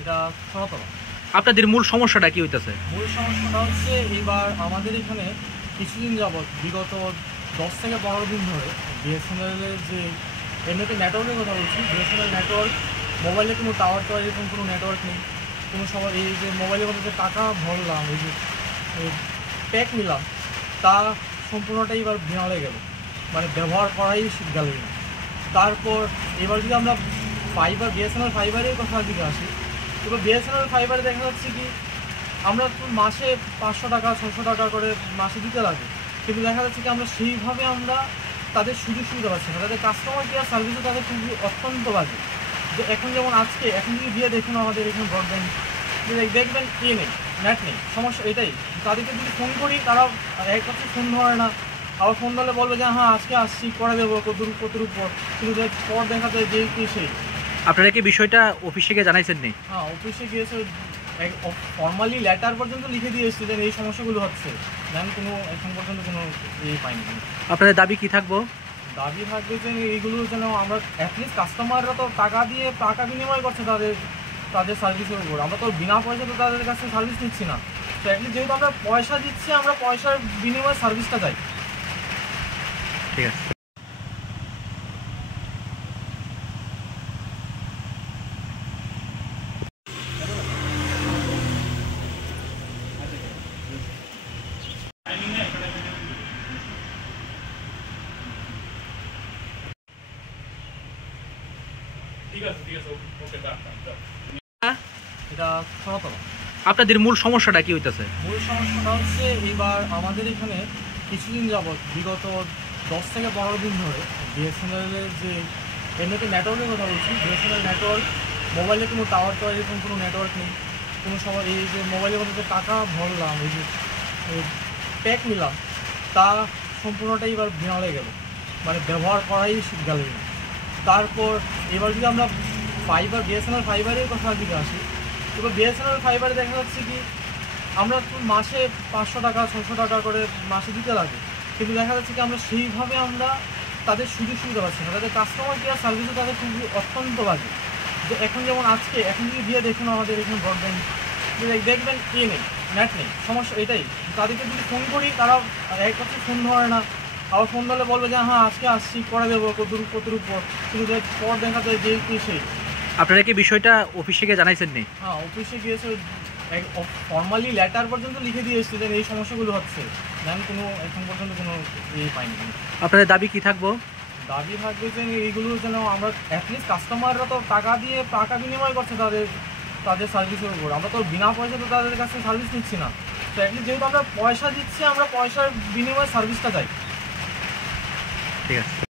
এটা সনাতন। আপনাদের মূল সমস্যাটা কি হইতেছে? মূল সমস্যাটা হচ্ছে এবার আমাদের এখানে কিছুদিন যাবৎ বিগত 10 থেকে 15 দিন ধরে বিএসএনএলের যে এমনিতে নেটওয়ার্কের কথা বলছি, বিএসএনএল নেটওয়ার্ক মোবাইলে কোনো টাওয়ার এরকম কোনো নেটওয়ার্ক নেই। কোনো সময় এই যে মোবাইলের মধ্যে যে টাকা ভরলাম, এই যে প্যাক নিলাম, তা সম্পূর্ণটাই এবার বিনালে গেল, মানে ব্যবহার করাই গেল না। তারপর এবার যদি আমরা ফাইবার বিএসএনএল ফাইবারের কথার দিকে আসি, এবার বিএসএনএল ফাইবারে দেখা যাচ্ছে কি আমরা মাসে 500 টাকা 600 টাকা করে মাসে দিতে লাগে, কিন্তু দেখা যাচ্ছে কি আমরা সেইভাবে আমরা তাদের সুযোগ সুবিধা পাচ্ছি না। তাদের কাস্টমার কেয়ার সার্ভিসও তাদের খুবই অত্যন্ত বাজে। যে এখন যেমন আজকে এখন যদি দিয়ে দেখুন আমাদের এখানে ব্রডব্যান্ড দেখবেন নেই, নেট নেই, সমস্যা এটাই। তাদেরকে যদি ফোন করি তারা এক কথা ফোন ধরে না, আবার ফোন ধরলে বলবে যে হ্যাঁ আজকে আসছি করে দেবো কতর উপর, কিন্তু পর দেখা যায় যে কি সেই। আপনারা কি বিষয়টা অফিসে গিয়ে জানাইছেন নি? হ্যাঁ, অফিসে গিয়েছে, ফর্মালি লেটার পর্যন্ত লিখে দিয়ে এসেছে যে এই সমস্যাগুলো হচ্ছে, দেন কোনো এখন পর্যন্ত কোনো পাইনি। আপনাদের দাবি কি থাকবো? দাবি থাকবে যে এইগুলো যেন আমরা অ্যাটলিস্ট কাস্টমাররা তো টাকা দিয়ে টাকা বিনিময় করছে তাদের সার্ভিসের উপর, আমরা তো বিনা পয়সা তো তাদের কাছে সার্ভিস নিচ্ছি না। তো অ্যাটলিস্ট যেহেতু আমরা পয়সা দিচ্ছি, আমরা পয়সার বিনিময়ে সার্ভিসটা চাই। ঠিক আছে। এটা সনাতন। আপনাদের মূল সমস্যাটা কি হইতেছে? মূল সমস্যাটা হচ্ছে এবার আমাদের এখানে কিছুদিন যাবৎ বিগত 10 থেকে 15 দিন ধরে বিএসএনএলের যে এমনিতে নেটওয়ার্কের কথা বলছি, বিএসএনএল নেটওয়ার্ক মোবাইলে কোনো টাওয়ার এরকম কোনো নেটওয়ার্ক নেই। কোনো সময় এই যে মোবাইলের মধ্যে যে টাকা ভরলাম, এই যে প্যাক নিলাম, তা সম্পূর্ণটাই এবার বিনালে গেল, মানে ব্যবহার করাই গেল না। তারপর এবার যদি আমরা ফাইবার বিএসএনএল ফাইবারের কথার দিকে আসি, এবার বিএসএনএল ফাইবারে দেখা যাচ্ছে কি আমরা মাসে 500 টাকা 600 টাকা করে মাসে দিতে লাগে, কিন্তু দেখা যাচ্ছে কি আমরা সেইভাবে আমরা তাদের সুযোগ সুবিধা পাচ্ছি না। তাদের কাস্টমার কেয়ার সার্ভিসও তাদের খুবই অত্যন্ত বাজে। যে এখন যেমন আজকে এখন যদি দিয়ে দেখুন আমাদের এখানে ব্রডব্যান্ড দেখবেন নেই, নেট নেই, সমস্যা এটাই। তাদেরকে যদি ফোন করি তারা এক কথা ফোন ধরে না, আবার ফোন ধরলে বলবে যে হ্যাঁ আজকে আসছি করে দেবো কতর উপর, কিন্তু পর দেখা যায় যে কি সেই। আপনারা কি বিষয়টা অফিসে গিয়ে জানাইছেন নি? হ্যাঁ, অফিসে গিয়েছে, ফর্মালি লেটার পর্যন্ত লিখে দিয়ে এসেছে যে এই সমস্যাগুলো হচ্ছে, দেন কোনো এখন পর্যন্ত কোনো পাইনি। আপনাদের দাবি কি থাকবো? দাবি থাকবে যে এইগুলো যেন আমরা অ্যাটলিস্ট কাস্টমাররা তো টাকা দিয়ে টাকা বিনিময় করছে তাদের সার্ভিসের উপর, আমরা তো বিনা পয়সা তো তাদের কাছে সার্ভিস নিচ্ছি না। তো অ্যাটলিস্ট যেহেতু আমরা পয়সা দিচ্ছি, আমরা পয়সার বিনিময়ে সার্ভিসটা চাই। ঠিক আছে।